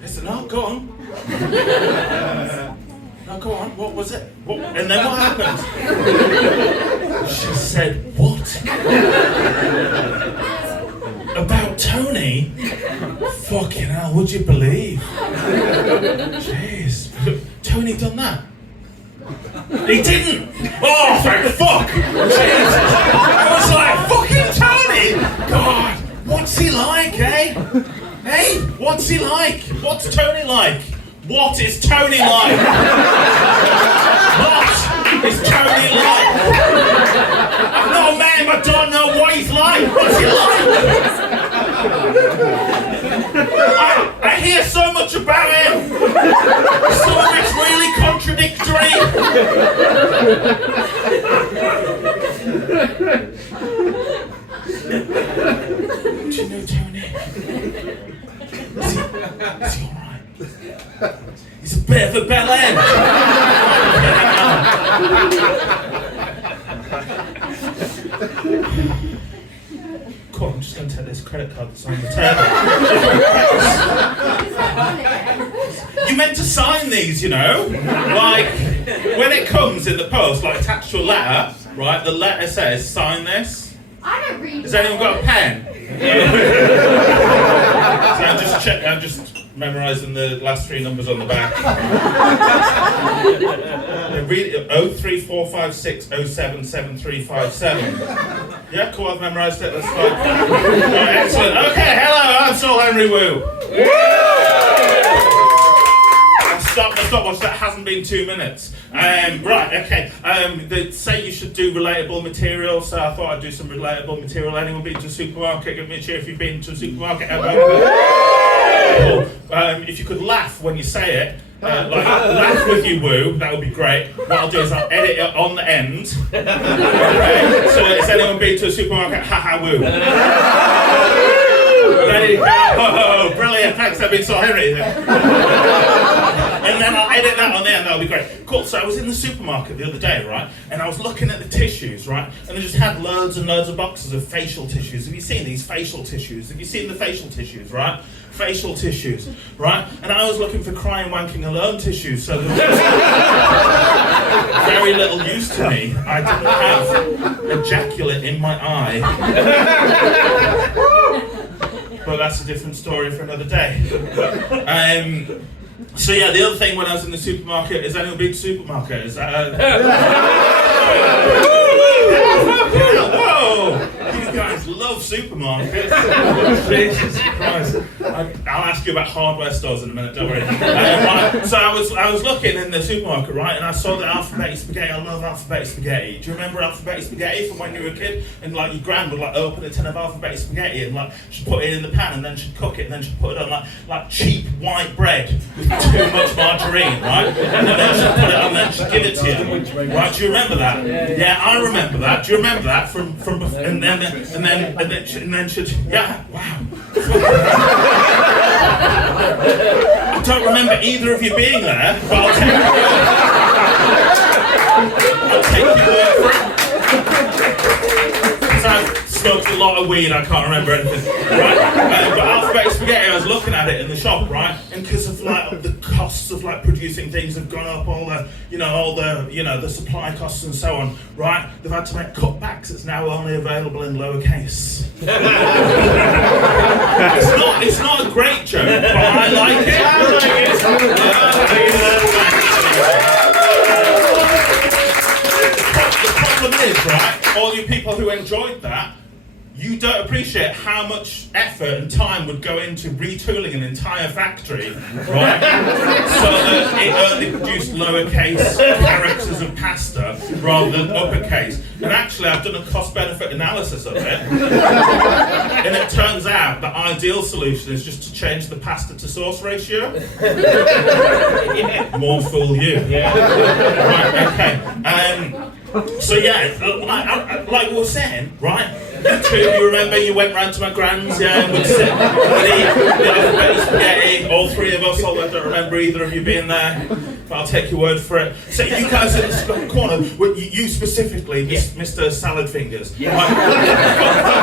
Listen, no, go on. No, go on. What was it? What? And then what happened? She said, what? About Tony? Fucking hell, would you believe? Jeez. Tony done that? He didn't! Oh, thank fuck! Jeez. I was like, fucking Tony! God, what's he like, eh? Hey, what's he like? What's Tony like? What is Tony like? What is Tony like? I've not met him, I don't know what he's like. What's he like? I hear so much about him. Some of it's really contradictory. Do you know Tony? Is he alright? He's a bit of a bell end. Cool, I'm just going to take this credit card that's on the table. You meant to sign these, you know? Like, when it comes in the post, like attached to a letter, right? The letter says, sign this. I don't read. Has anyone got a pen? So I'm just memorising the last three numbers on the back. Read it, 03456077357. Yeah, cool, I've memorised it, that's fine. Right, excellent. Okay, hello, I'm Saul Henry Woo. Stopwatch, that hasn't been 2 minutes. Right, okay. They say you should do relatable material, so I thought I'd do some relatable material. Anyone been to a supermarket? Give me a cheer if you've been to a supermarket ever. Cool. If you could laugh when you say it, like laugh with you woo, that would be great. What I'll do is I'll edit it on the end. Okay. So has anyone been to a supermarket? Haha woo. There you go. Oh, brilliant. Thanks, I've been Saul Henry. And then I'll edit that on there and that'll be great. Cool, so I was in the supermarket the other day, right? And I was looking at the tissues, right? And they just had loads and loads of boxes of facial tissues. Have you seen these facial tissues? Have you seen the facial tissues, right? Facial tissues, right? And I was looking for crying, wanking alone tissues, so there was very little use to me. I didn't have ejaculate in my eye. But that's a different story for another day. So yeah, the other thing when I was in the supermarket, is anyone been to supermarkets? Whoa! You guys love supermarkets. Jesus Christ. I'll ask you about hardware stores in a minute, don't worry. Right, so I was looking in the supermarket, right, and I saw the alphabet spaghetti. I love alphabet spaghetti. Do you remember alphabet spaghetti from when you were a kid? And like your gran would like open a tin of alphabet spaghetti and like she'd put it in the pan and then she'd cook it and then she'd put it on like cheap white bread with too much margarine, right? And then she'd put it on and then she'd give it to you. Right, do you remember that? Yeah, I remember that. Do you remember that from before? And then she'd, yeah, wow. I don't remember either of you being there, but I'll take your word for it. Because I've smoked a lot of weed, I can't remember anything. Right? But alphabet spaghetti, I was looking at it in the shop, right? And because of like the costs of like producing things have gone up, all the supply costs and so on, right? They've had to make cutbacks. It's now only available in lowercase. It's not a great joke, but I like it. The problem is, right, all you people who enjoyed that, you don't appreciate how much effort and time would go into retooling an entire factory, right? So that it only produced lowercase characters of pasta rather than uppercase. And actually, I've done a cost-benefit analysis of it. And it turns out the ideal solution is just to change the pasta to sauce ratio. More fool you. Right, okay. So yeah, like we were saying, right? You remember you went round to my grand's, yeah, and we'd sit and we'd eat the alphabet spaghetti, all three of us, although I don't remember either of you being there, but I'll take your word for it. So you guys in the corner, you specifically, Mr. Salad Fingers. Yeah. Right?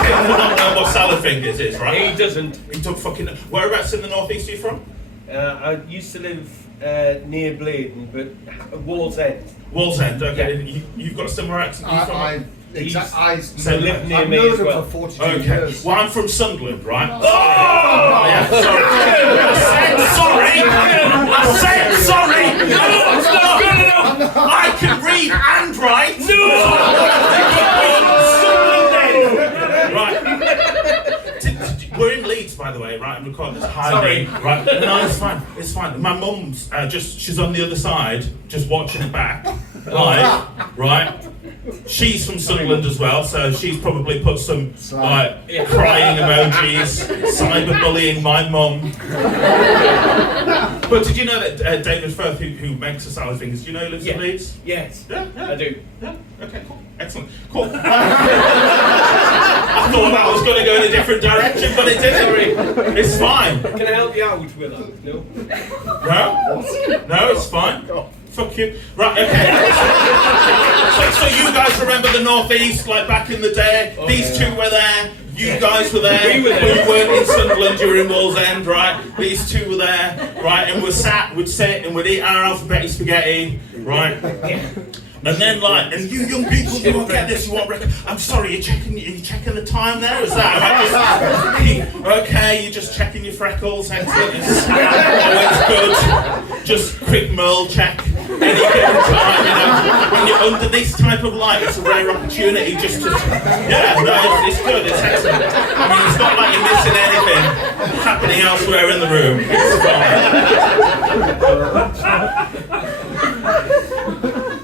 People don't know what Salad Fingers is, right? He doesn't. He don't fucking know. Whereabouts in the northeast are you from? I used to live near Bladen, but Wallsend. Wallsend, okay. Yeah. You've got a similar accent. I lived near me as well. For 42 years. Well, I'm from Sunderland, right? Oh! Yeah, sorry. I said sorry! No, it's not good enough! I can read and write! No! Right. We're in Leeds, by the way, right? I'm recording this highway, right? No, it's fine. It's fine. My mum's she's on the other side, just watching it back, live, right? She's from Sunderland as well, so she's probably put some crying emojis, cyberbullying my mum. But did you know that David Verve, who makes the Salad Fingers, do you know he lives in Leeds? Yes. Yeah, I do. Yeah. Okay, cool. Excellent. Cool. I thought that was going to go in a different direction, but it didn't. It's fine. Can I help you out with that? No? No, it's fine. Fuck you. Right, okay. So you guys remember the Northeast, like back in the day? These two were there. You guys were there. We were there. You weren't in Sunderland, you were in Wallsend, right? These two were there, right? And we'd sit and we'd eat our alphabet spaghetti, right? And then and you young people, you won't get this, you won't I'm sorry, are you checking the time there? Is that okay, you're just checking your freckles, excellent. It's always good. Just quick merle check. Any given time, when you're under this type of light, it's a rare opportunity just to it's good, it's excellent. I mean, it's not like you're missing anything happening elsewhere in the room. It's fine.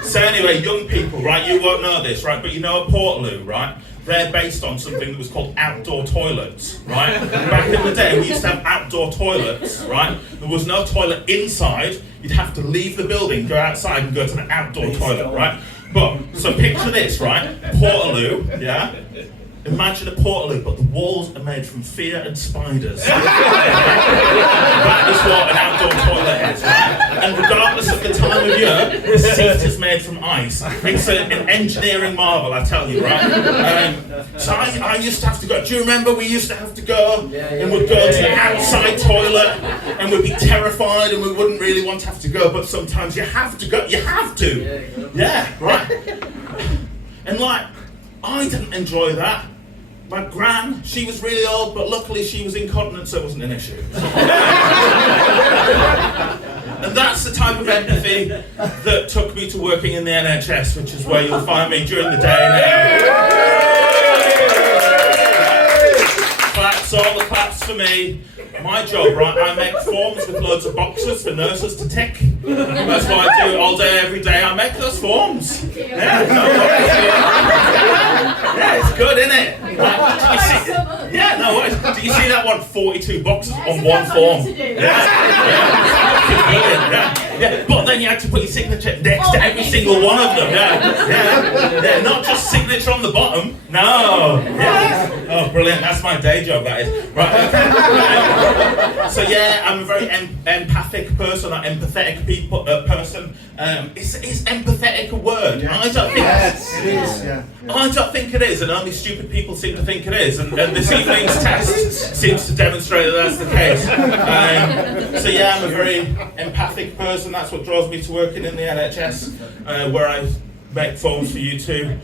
So anyway, young people, right, you won't know this, right, but you know at Portaloo, right, they're based on something that was called outdoor toilets, right? Back in the day, we used to have outdoor toilets, right? There was no toilet inside, you'd have to leave the building, go outside and go to the outdoor toilet, right? But, so picture this, right, Portaloo, yeah? Imagine a Portaloo, but the walls are made from fear and spiders. That is what an outdoor toilet is, right? And regardless of the time of year, the seat is made from ice. It's an engineering marvel, I tell you, right? So I used to have to go. Do you remember we used to have to go and we'd go to the outside toilet and we'd be terrified and we wouldn't really want to have to go, but sometimes you have to go. You have to. Yeah, right. And I didn't enjoy that. My gran, she was really old, but luckily she was incontinent, so it wasn't an issue. And that's the type of empathy that took me to working in the NHS, which is where you'll find me during the day now. Claps, all the claps for me. My job, right, I make forms with loads of boxes for nurses to tick. That's what I do all day, every day. I make those forms. Yeah, it's good, isn't it? Right. Yeah, no worries. Do you see that one? 42 boxes on one form. Yeah. But then you had to put your signature next to every single one of them. Yeah. Not just signature on the bottom. No. Yeah. Oh, brilliant. That's my day job, that is. Right. So I'm a very empathic person, or empathetic person. Is empathetic a word? Yes. I don't think it is. I don't think it is, and only stupid people seem to think it is. And this evening's test seems to demonstrate that that's the case. I'm a very empathic person. That's what draws me to working in the NHS, where I make forms for you too.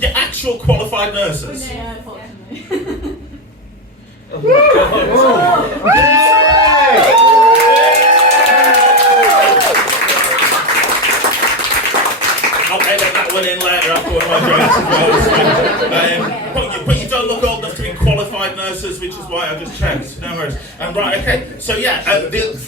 You're actual qualified nurses. Yeah, unfortunately. I'll edit that one in later after one of my jokes. But you don't look old enough to be qualified nurses, which is why I just checked. No worries. Right, okay. So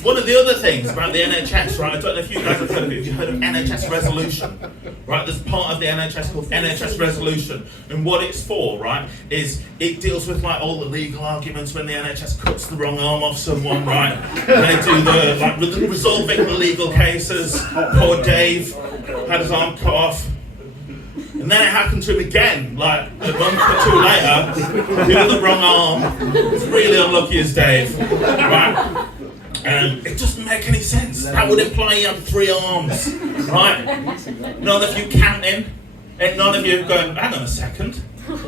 one of the other things about the NHS, right? I don't know if you guys have heard of it. Have you heard of NHS Resolution? Right, there's part of the NHS called NHS Resolution, and what it's for, right, is it deals with all the legal arguments when the NHS cuts the wrong arm off someone, right? They do the resolving the legal cases. Poor Dave had his arm cut off. And And then it happened to him again, like a month or two later, with the wrong arm. It's really unlucky as Dave, right? It doesn't make any sense. That would imply he had 3 arms, right? None of you counting, and none of you going, hang on a second,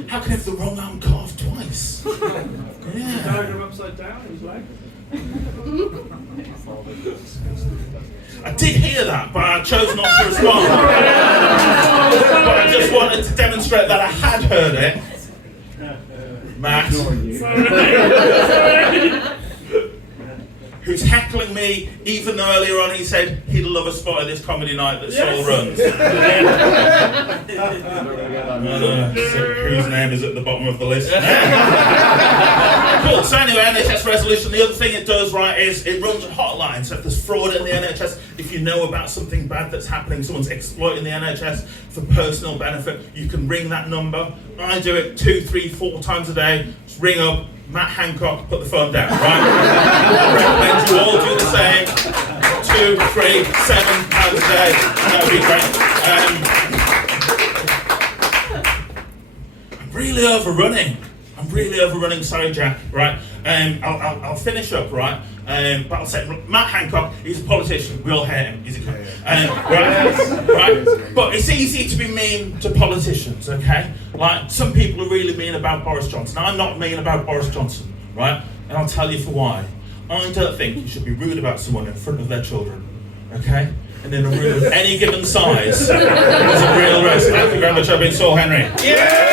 how can you have the wrong arm carved twice? Yeah. Diagram upside down in his leg. I did hear that, but I chose not to respond. But I just wanted to demonstrate that I had heard it. Matt, who's heckling me, even though earlier on he said he'd love a spot at this comedy night that Saul runs. Whose name is at the bottom of the list? Cool. So anyway, NHS resolution. The other thing it does, right, is it runs a hotline. So if there's fraud in the NHS, if you know about something bad that's happening, someone's exploiting the NHS for personal benefit, you can ring that number. I do it 2, 3, 4 times a day. Just ring up. Matt Hancock, put the phone down, right? I recommend you all do the same. 2, 3, 7 times a day. That would be great. I'm really overrunning. Sorry, Jack. Right? I'll finish up, right? But I'll say Matt Hancock. He's a politician. We all hate him. He's a cunt. Right? But it's easy to be mean to politicians, okay? Like some people are really mean about Boris Johnson. I'm not mean about Boris Johnson, right? And I'll tell you for why. I don't think you should be rude about someone in front of their children, okay? And in a room of any given size, there's a real risk. Thank you very much. I've been Saul Henry. Yeah!